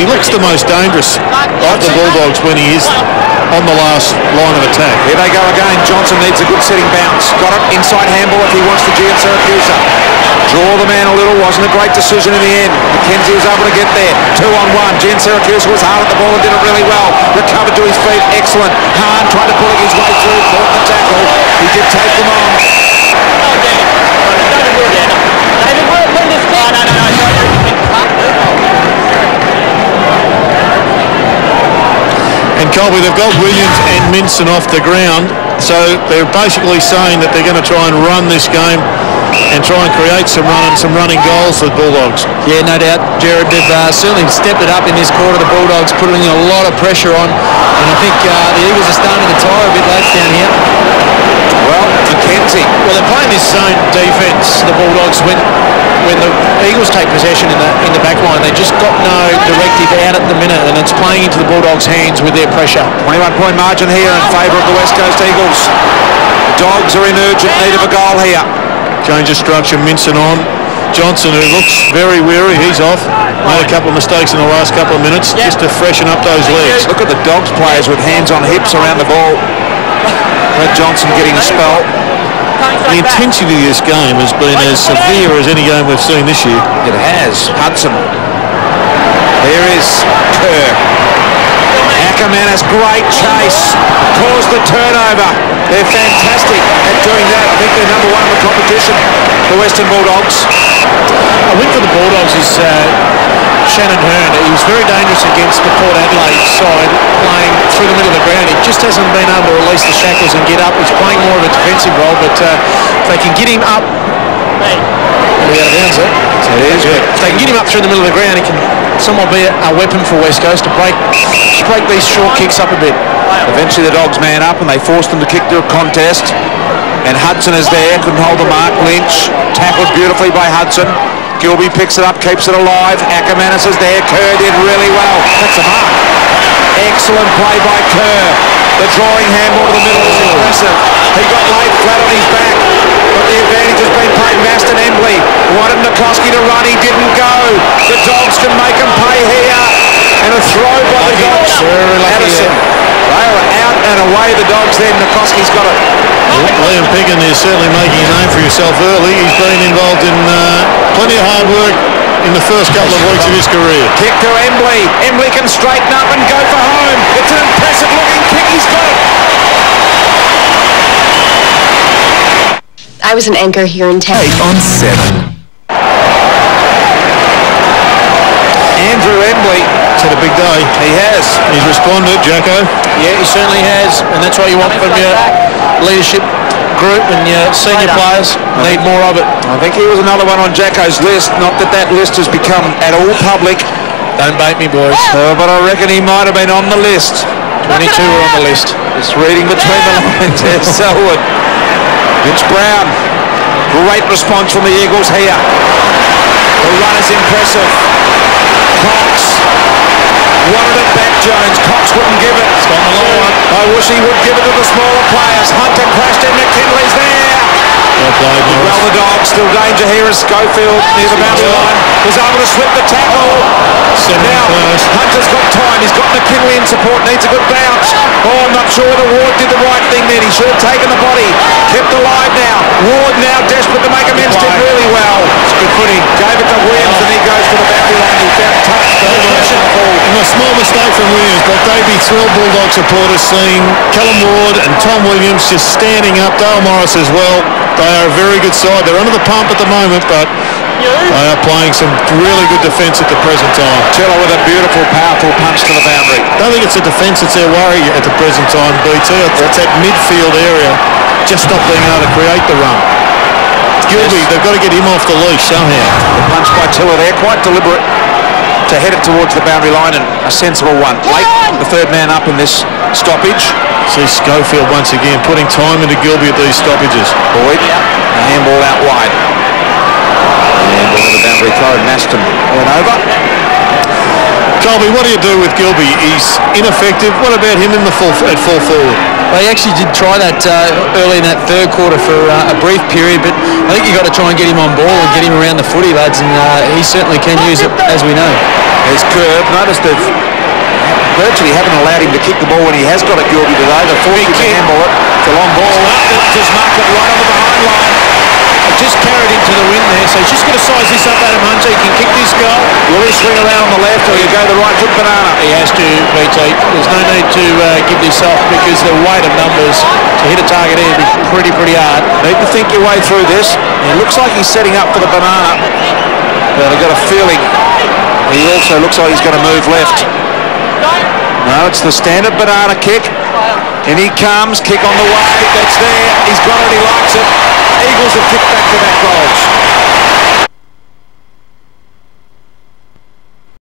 He looks the most dangerous of the Bulldogs when he is on the last line of attack. Here they go again. Johnson needs a good sitting bounce. Got it inside handball if he wants to G at Syracuse. Draw the man a little. Wasn't a great decision in the end. McKenzie was able to get there. 2-on-1. Gian Syracuse was hard at the ball and did it really well. Recovered to his feet. Excellent. Hahn tried to pull his way through. Caught the tackle. He did take them on. And Colby, they've got Williams and Minson off the ground, so they're basically saying that they're going to try and run this game and try and create some running goals for the Bulldogs. Yeah, no doubt, Jared. They've certainly stepped it up in this quarter. The Bulldogs putting a lot of pressure on, and I think the Eagles are starting to tire a bit lads down here. Well, McKenzie. Well, they're playing this zone defence, the Bulldogs, when the Eagles take possession in the back line. They just got no directive out at the minute, and it's playing into the Bulldogs' hands with their pressure. 21-point margin here in favour of the West Coast Eagles. The Dogs are in urgent need of a goal here. Change of structure, Minson on. Johnson, who looks very weary, he's off. Made a couple of mistakes in the last couple of minutes just to freshen up those legs. Look at the Dogs players with hands on hips around the ball. Red Johnson getting a spell. The intensity of this game has been as severe as any game we've seen this year. It has. Hudson. There is Kerr. Ackermanis, great chase. Caused the turnover. They're fantastic at doing that. I think they're number one in the competition, the Western Bulldogs. A win for the Bulldogs is Shannon Hearn. He was very dangerous against the Port Adelaide side, playing through the middle of the ground. He just hasn't been able to release the shackles and get up. He's playing more of a defensive role, but if they can get him up... We're out of bounds there. It is. If they can get him up through the middle of the ground, he can somewhat be a weapon for West Coast to break these short kicks up a bit. Eventually the Dogs man up and they forced them to kick to a contest. And Hudson is there, couldn't hold the mark. Lynch tackled beautifully by Hudson. Gilby picks it up, keeps it alive. Ackermanis is there. Kerr did really well. That's a mark. Excellent play by Kerr. The drawing handball to the middle is impressive. He got laid flat on his back, but the advantage has been played Maston Embley. Wanted McCloskey to run, he didn't go. The Dogs can make him pay here. And a throw by the Dogs. Addison. They are out and away, the Dogs then. McCloskey's got it. Liam Piggin is certainly making a name for himself early. He's been involved in plenty of hard work in the first couple of weeks of his career. Kick to Embley. Embley can straighten up and go for home. It's an impressive looking kick. He's got it. I was an anchor here in town. 8 on 7. Andrew Embley. It's had a big day. He has. He's responded, Jacko. Yeah, he certainly has, and that's what you want from your leadership group and your senior players. Need more of it. I think he was another one on Jacko's list. Not that that list has become at all public. Don't bait me, boys. But I reckon he might have been on the list. 22 were on the list. Just reading between the lines there, Selwood. Mitch Brown. Great response from the Eagles here. The run is impressive. Cox wanted it back, Jones. Cox wouldn't give it. It's gone a long one. I wish he would give it to the smaller players. Hunter crashed in. McKinley's there. Well played, Morris. Well, the Dogs still danger here as Schofield near the boundary line was able to slip the tackle. Now Hunter's got time. He's got McKinley in support. Needs a good bounce. Oh, I'm not sure the Ward did the right thing then. He should have taken the body. Kept alive now. Ward now desperate to make amends. Did really well. It's good footing. Gave it to Williams and he goes to the boundary line. He found touch. And a small mistake from Williams, but they'd be thrilled Bulldog supporters seeing Callum Ward and Tom Williams just standing up. Dale Morris as well. They are a very good side. They're under the pump at the moment, but they are playing some really good defence at the present time. Chilla with a beautiful, powerful punch to the boundary. I don't think it's the defence that's their worry at the present time, BT. It's that midfield area just not being able to create the run. Gilby, they've got to get him off the leash somehow. The punch by Tiller there, quite deliberate to head it towards the boundary line, and a sensible one. Late, the third man up in this stoppage. See Schofield once again putting time into Gilby at these stoppages. Boyd, a handball out wide. Handball to the boundary throw, Maston went over. Colby, what do you do with Gilby? He's ineffective. What about him in the at full forward? Well, he actually did try that early in that third quarter for a brief period, but I think you've got to try and get him on ball and get him around the footy, lads, and he certainly can use it, as we know. There's Curb. Notice they've virtually haven't allowed him to kick the ball when he has got it, Gilby, today. They're forced him to handle it. It's a long ball. Just mark it right on the behind line. Just carried into the wind there, so he's just got to size this up, Adam Hunter. He can kick this goal. Will he swing around on the left, or you go the right foot banana? He has to, BT. There's no need to give this off, because the weight of numbers to hit a target here would be pretty hard. Need to think your way through this. It looks like he's setting up for the banana, but I've got a feeling he also looks like he's going to move left. No, it's the standard banana kick. And he comes, kick on the way, that's there. He's got it, he likes it. Eagles have kicked back to back goals.